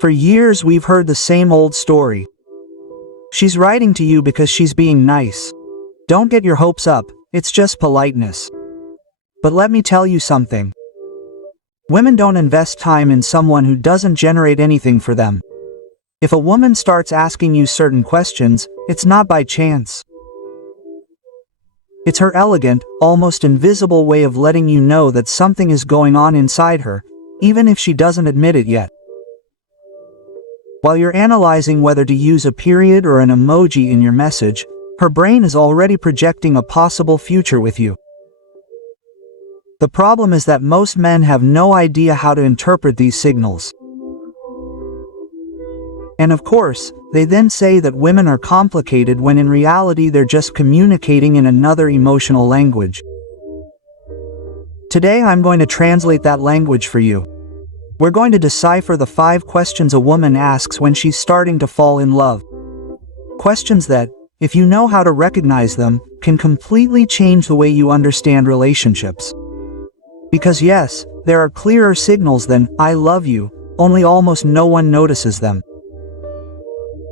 For years we've heard the same old story. She's writing to you because she's being nice. Don't get your hopes up, it's just politeness. But let me tell you something. Women don't invest time in someone who doesn't generate anything for them. If a woman starts asking you certain questions, it's not by chance. It's her elegant, almost invisible way of letting you know that something is going on inside her, even if she doesn't admit it yet. While you're analyzing whether to use a period or an emoji in your message, her brain is already projecting a possible future with you. The problem is that most men have no idea how to interpret these signals. And of course, they then say that women are complicated when in reality they're just communicating in another emotional language. Today I'm going to translate that language for you. We're going to decipher the 5 questions a woman asks when she's starting to fall in love. Questions that, if you know how to recognize them, can completely change the way you understand relationships. Because yes, there are clearer signals than "I love you," only almost no one notices them.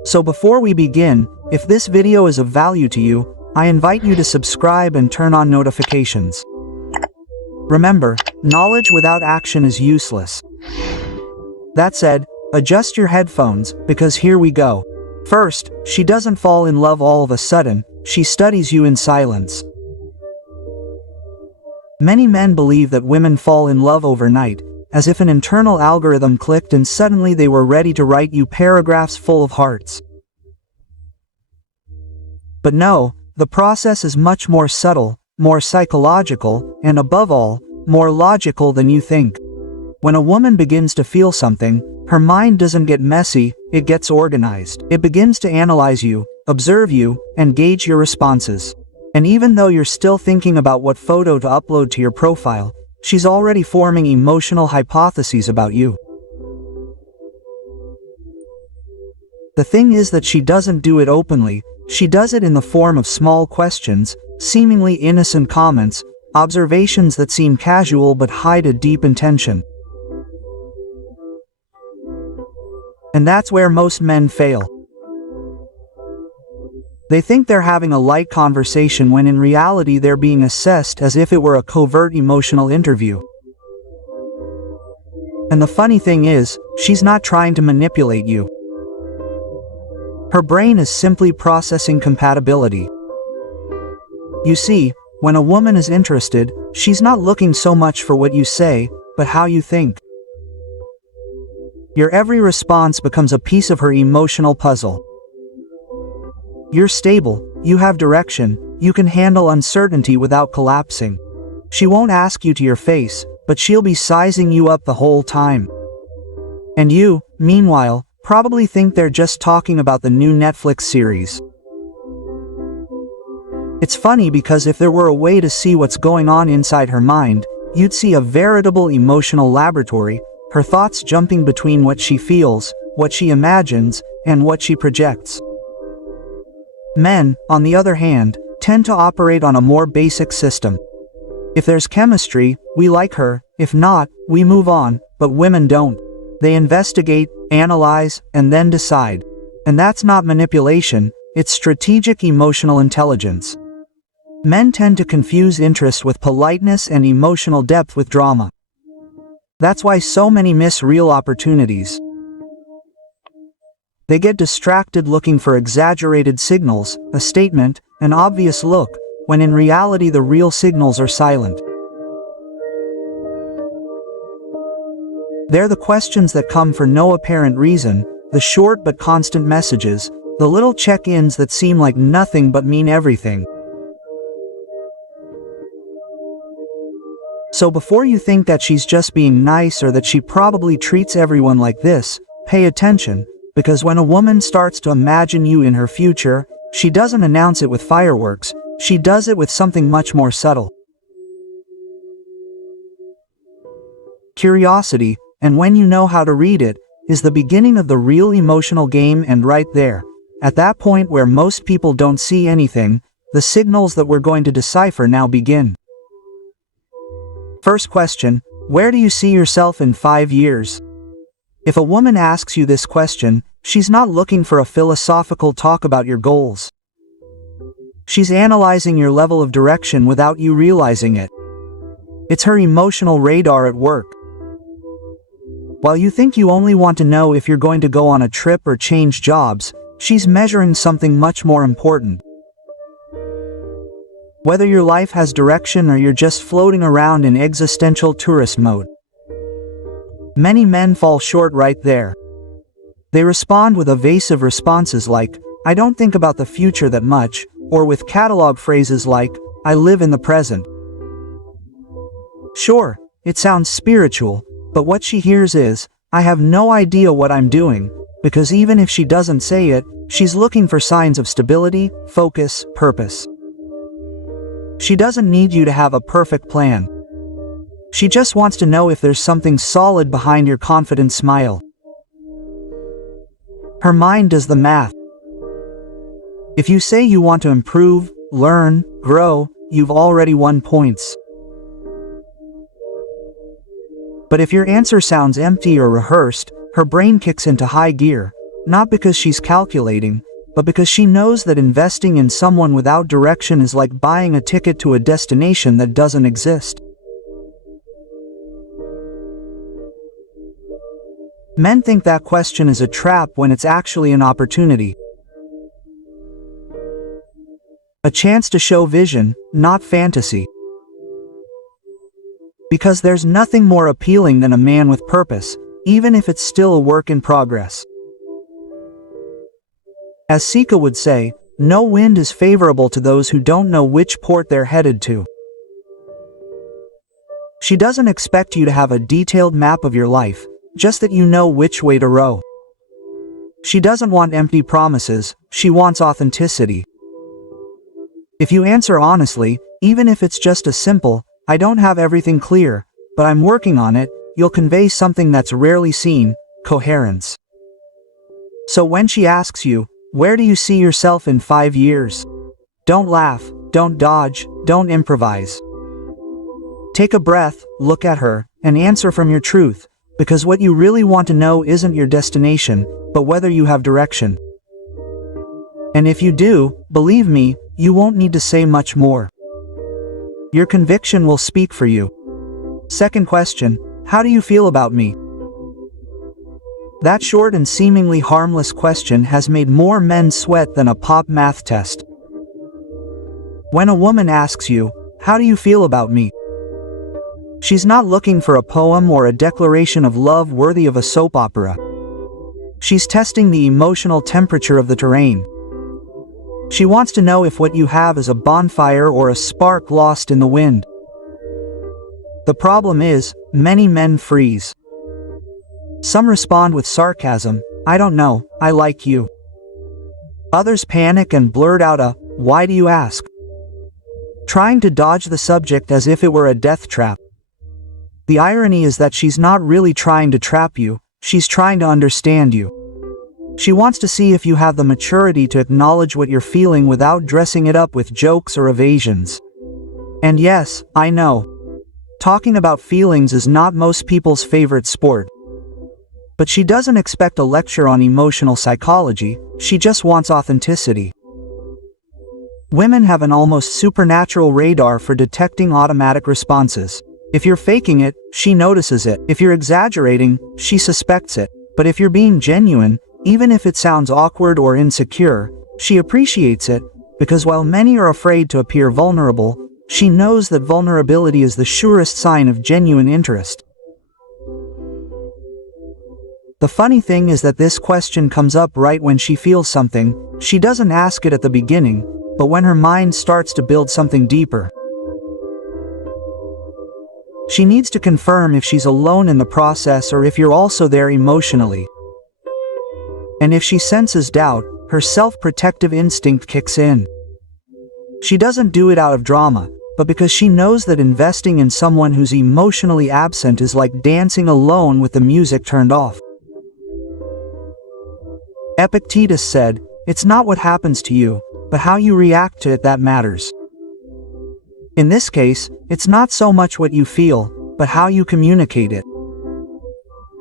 So before we begin, if this video is of value to you, I invite you to subscribe and turn on notifications. Remember, knowledge without action is useless. That said, adjust your headphones, because here we go. First, she doesn't fall in love all of a sudden, she studies you in silence. Many men believe that women fall in love overnight, as if an internal algorithm clicked and suddenly they were ready to write you paragraphs full of hearts. But no, the process is much more subtle, more psychological, and above all, more logical than you think. When a woman begins to feel something, her mind doesn't get messy, it gets organized. It begins to analyze you, observe you, and gauge your responses. And even though you're still thinking about what photo to upload to your profile, she's already forming emotional hypotheses about you. The thing is that she doesn't do it openly, she does it in the form of small questions, seemingly innocent comments, observations that seem casual but hide a deep intention. And that's where most men fail. They think they're having a light conversation when in reality they're being assessed as if it were a covert emotional interview. And the funny thing is, she's not trying to manipulate you. Her brain is simply processing compatibility. You see, when a woman is interested, she's not looking so much for what you say, but how you think. Your every response becomes a piece of her emotional puzzle. You're stable, you have direction, you can handle uncertainty without collapsing. She won't ask you to your face, but she'll be sizing you up the whole time. And you, meanwhile, probably think they're just talking about the new Netflix series. It's funny because if there were a way to see what's going on inside her mind, you'd see a veritable emotional laboratory, her thoughts jumping between what she feels, what she imagines, and what she projects. Men, on the other hand, tend to operate on a more basic system. If there's chemistry, we like her, if not, we move on, but women don't. They investigate, analyze, and then decide. And that's not manipulation, it's strategic emotional intelligence. Men tend to confuse interest with politeness and emotional depth with drama. That's why so many miss real opportunities. They get distracted looking for exaggerated signals, a statement, an obvious look, when in reality the real signals are silent. They're the questions that come for no apparent reason, the short but constant messages, the little check-ins that seem like nothing but mean everything. So before you think that she's just being nice or that she probably treats everyone like this, pay attention, because when a woman starts to imagine you in her future, she doesn't announce it with fireworks, she does it with something much more subtle. Curiosity, and when you know how to read it, is the beginning of the real emotional game, and right there, at that point where most people don't see anything, the signals that we're going to decipher now begin. First question, where do you see yourself in 5 years? If a woman asks you this question, she's not looking for a philosophical talk about your goals. She's analyzing your level of direction without you realizing it. It's her emotional radar at work. While you think you only want to know if you're going to go on a trip or change jobs, she's measuring something much more important. Whether your life has direction or you're just floating around in existential tourist mode. Many men fall short right there. They respond with evasive responses like, "I don't think about the future that much," or with catalog phrases like, "I live in the present." Sure, it sounds spiritual, but what she hears is, "I have no idea what I'm doing," because even if she doesn't say it, she's looking for signs of stability, focus, purpose. She doesn't need you to have a perfect plan. She just wants to know if there's something solid behind your confident smile. Her mind does the math. If you say you want to improve, learn, grow, you've already won points. But if your answer sounds empty or rehearsed, her brain kicks into high gear, not because she's calculating, but because she knows that investing in someone without direction is like buying a ticket to a destination that doesn't exist. Men think that question is a trap when it's actually an opportunity. A chance to show vision, not fantasy. Because there's nothing more appealing than a man with purpose, even if it's still a work in progress. As Seneca would say, no wind is favorable to those who don't know which port they're headed to. She doesn't expect you to have a detailed map of your life, just that you know which way to row. She doesn't want empty promises, she wants authenticity. If you answer honestly, even if it's just a simple, "I don't have everything clear, but I'm working on it," you'll convey something that's rarely seen, coherence. So when she asks you, "Where do you see yourself in 5 years?" Don't laugh, don't dodge, don't improvise. Take a breath, look at her, and answer from your truth, because what you really want to know isn't your destination, but whether you have direction. And if you do, believe me, you won't need to say much more. Your conviction will speak for you. Second question, how do you feel about me? That short and seemingly harmless question has made more men sweat than a pop math test. When a woman asks you, "How do you feel about me?" she's not looking for a poem or a declaration of love worthy of a soap opera. She's testing the emotional temperature of the terrain. She wants to know if what you have is a bonfire or a spark lost in the wind. The problem is, many men freeze. Some respond with sarcasm, "I don't know, I like you." Others panic and blurt out a, "Why do you ask?" trying to dodge the subject as if it were a death trap. The irony is that she's not really trying to trap you, she's trying to understand you. She wants to see if you have the maturity to acknowledge what you're feeling without dressing it up with jokes or evasions. And yes, I know. Talking about feelings is not most people's favorite sport. But she doesn't expect a lecture on emotional psychology, she just wants authenticity. Women have an almost supernatural radar for detecting automatic responses. If you're faking it, she notices it. If you're exaggerating, she suspects it. But if you're being genuine, even if it sounds awkward or insecure, she appreciates it, because while many are afraid to appear vulnerable, she knows that vulnerability is the surest sign of genuine interest. The funny thing is that this question comes up right when she feels something. She doesn't ask it at the beginning, but when her mind starts to build something deeper. She needs to confirm if she's alone in the process or if you're also there emotionally. And if she senses doubt, her self-protective instinct kicks in. She doesn't do it out of drama, but because she knows that investing in someone who's emotionally absent is like dancing alone with the music turned off. Epictetus said, "It's not what happens to you, but how you react to it that matters." In this case, it's not so much what you feel, but how you communicate it.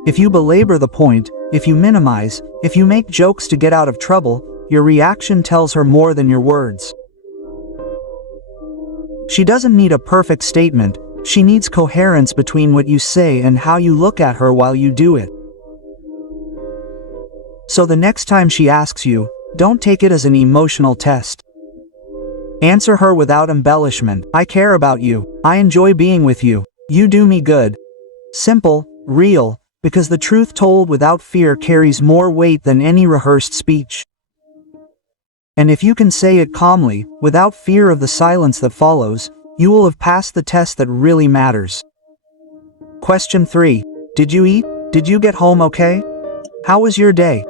If you belabor the point, if you minimize, if you make jokes to get out of trouble, your reaction tells her more than your words. She doesn't need a perfect statement, she needs coherence between what you say and how you look at her while you do it. So the next time she asks you, don't take it as an emotional test. Answer her without embellishment. I care about you. I enjoy being with you. You do me good. Simple, real, because the truth told without fear carries more weight than any rehearsed speech. And if you can say it calmly, without fear of the silence that follows, you will have passed the test that really matters. Question 3. Did you eat? Did you get home okay? How was your day?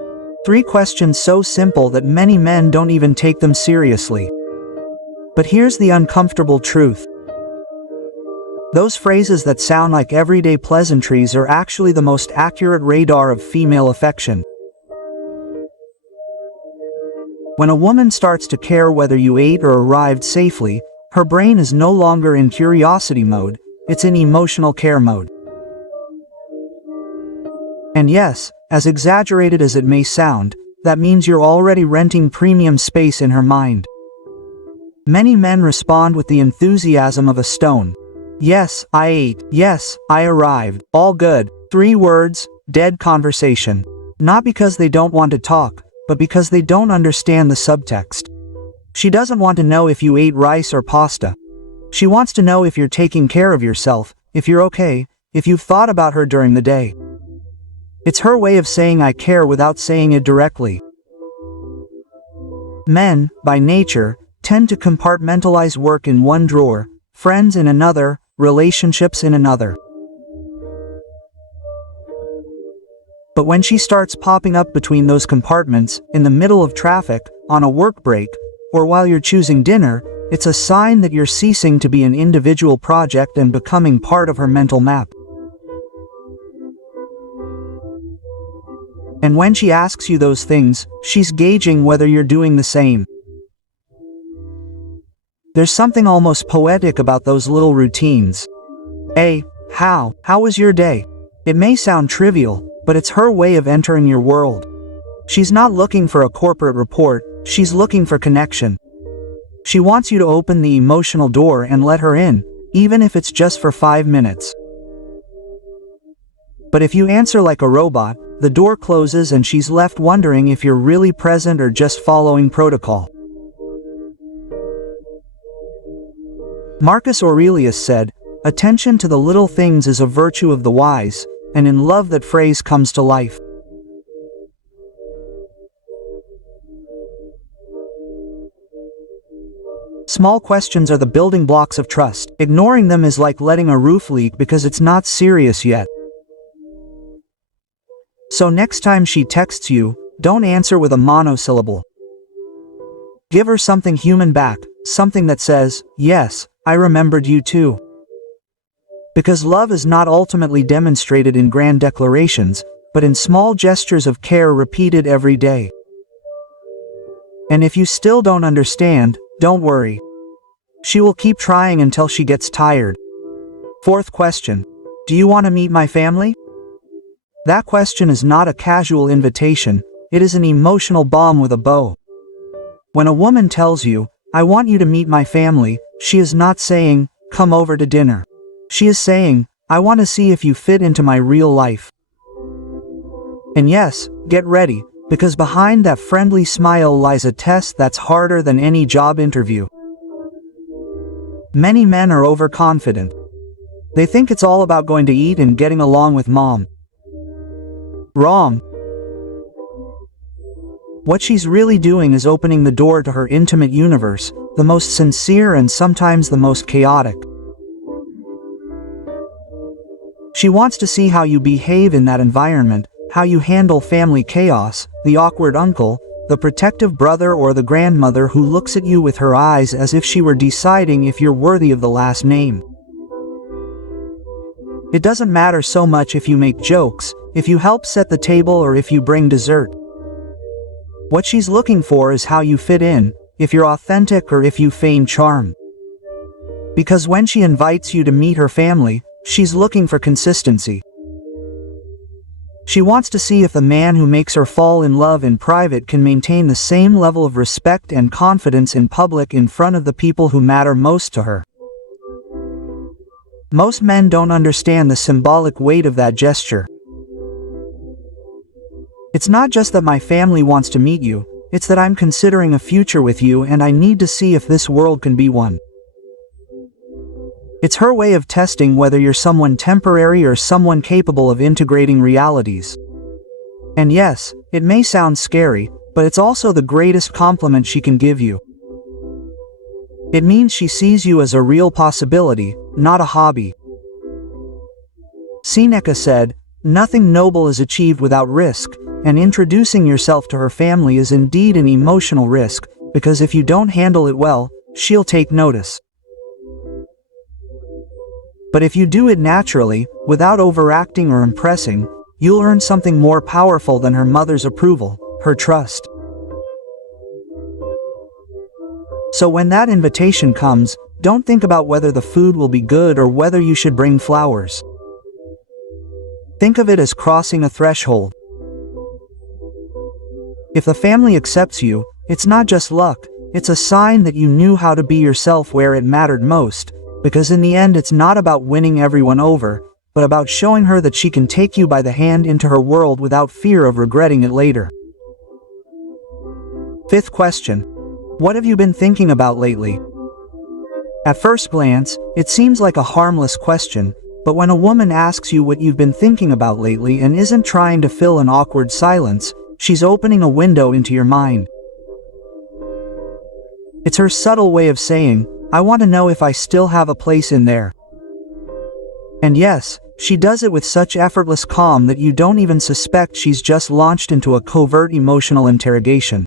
3 questions so simple that many men don't even take them seriously. But here's the uncomfortable truth. Those phrases that sound like everyday pleasantries are actually the most accurate radar of female affection. When a woman starts to care whether you ate or arrived safely, her brain is no longer in curiosity mode, it's in emotional care mode. And yes, as exaggerated as it may sound, that means you're already renting premium space in her mind. Many men respond with the enthusiasm of a stone. Yes, I ate. Yes, I arrived. All good. 3 words, dead conversation. Not because they don't want to talk, but because they don't understand the subtext. She doesn't want to know if you ate rice or pasta. She wants to know if you're taking care of yourself, if you're okay, if you've thought about her during the day. It's her way of saying I care without saying it directly. Men, by nature, tend to compartmentalize work in one drawer, friends in another, relationships in another. But when she starts popping up between those compartments, in the middle of traffic, on a work break, or while you're choosing dinner, it's a sign that you're ceasing to be an individual project and becoming part of her mental map. And when she asks you those things, she's gauging whether you're doing the same. There's something almost poetic about those little routines. How was your day? It may sound trivial, but it's her way of entering your world. She's not looking for a corporate report, she's looking for connection. She wants you to open the emotional door and let her in, even if it's just for 5 minutes. But if you answer like a robot, the door closes and she's left wondering if you're really present or just following protocol. Marcus Aurelius said, "Attention to the little things is a virtue of the wise," and in love that phrase comes to life. Small questions are the building blocks of trust. Ignoring them is like letting a roof leak because it's not serious yet. So next time she texts you, don't answer with a monosyllable. Give her something human back, something that says, "Yes, I remembered you too." Because love is not ultimately demonstrated in grand declarations, but in small gestures of care repeated every day. And if you still don't understand, don't worry. She will keep trying until she gets tired. 4th question. Do you want to meet my family? That question is not a casual invitation, it is an emotional bomb with a bow. When a woman tells you, "I want you to meet my family," she is not saying, "Come over to dinner." She is saying, "I want to see if you fit into my real life." And yes, get ready, because behind that friendly smile lies a test that's harder than any job interview. Many men are overconfident. They think it's all about going to eat and getting along with mom. Wrong. What she's really doing is opening the door to her intimate universe, the most sincere and sometimes the most chaotic. She wants to see how you behave in that environment, how you handle family chaos, the awkward uncle, the protective brother or the grandmother who looks at you with her eyes as if she were deciding if you're worthy of the last name. It doesn't matter so much if you make jokes, if you help set the table or if you bring dessert. What she's looking for is how you fit in, if you're authentic or if you feign charm. Because when she invites you to meet her family, she's looking for consistency. She wants to see if the man who makes her fall in love in private can maintain the same level of respect and confidence in public in front of the people who matter most to her. Most men don't understand the symbolic weight of that gesture. It's not just that my family wants to meet you, it's that I'm considering a future with you and I need to see if this world can be one. It's her way of testing whether you're someone temporary or someone capable of integrating realities. And yes, it may sound scary, but it's also the greatest compliment she can give you. It means she sees you as a real possibility, not a hobby. Seneca said, "Nothing noble is achieved without risk," and introducing yourself to her family is indeed an emotional risk, because if you don't handle it well, she'll take notice. But if you do it naturally, without overacting or impressing, you'll earn something more powerful than her mother's approval, her trust. So when that invitation comes, don't think about whether the food will be good or whether you should bring flowers. Think of it as crossing a threshold. If the family accepts you, it's not just luck, it's a sign that you knew how to be yourself where it mattered most, because in the end it's not about winning everyone over, but about showing her that she can take you by the hand into her world without fear of regretting it later. Fifth question. What have you been thinking about lately? At first glance, it seems like a harmless question, but when a woman asks you what you've been thinking about lately and isn't trying to fill an awkward silence, she's opening a window into your mind. It's her subtle way of saying, "I want to know if I still have a place in there." And yes, she does it with such effortless calm that you don't even suspect she's just launched into a covert emotional interrogation.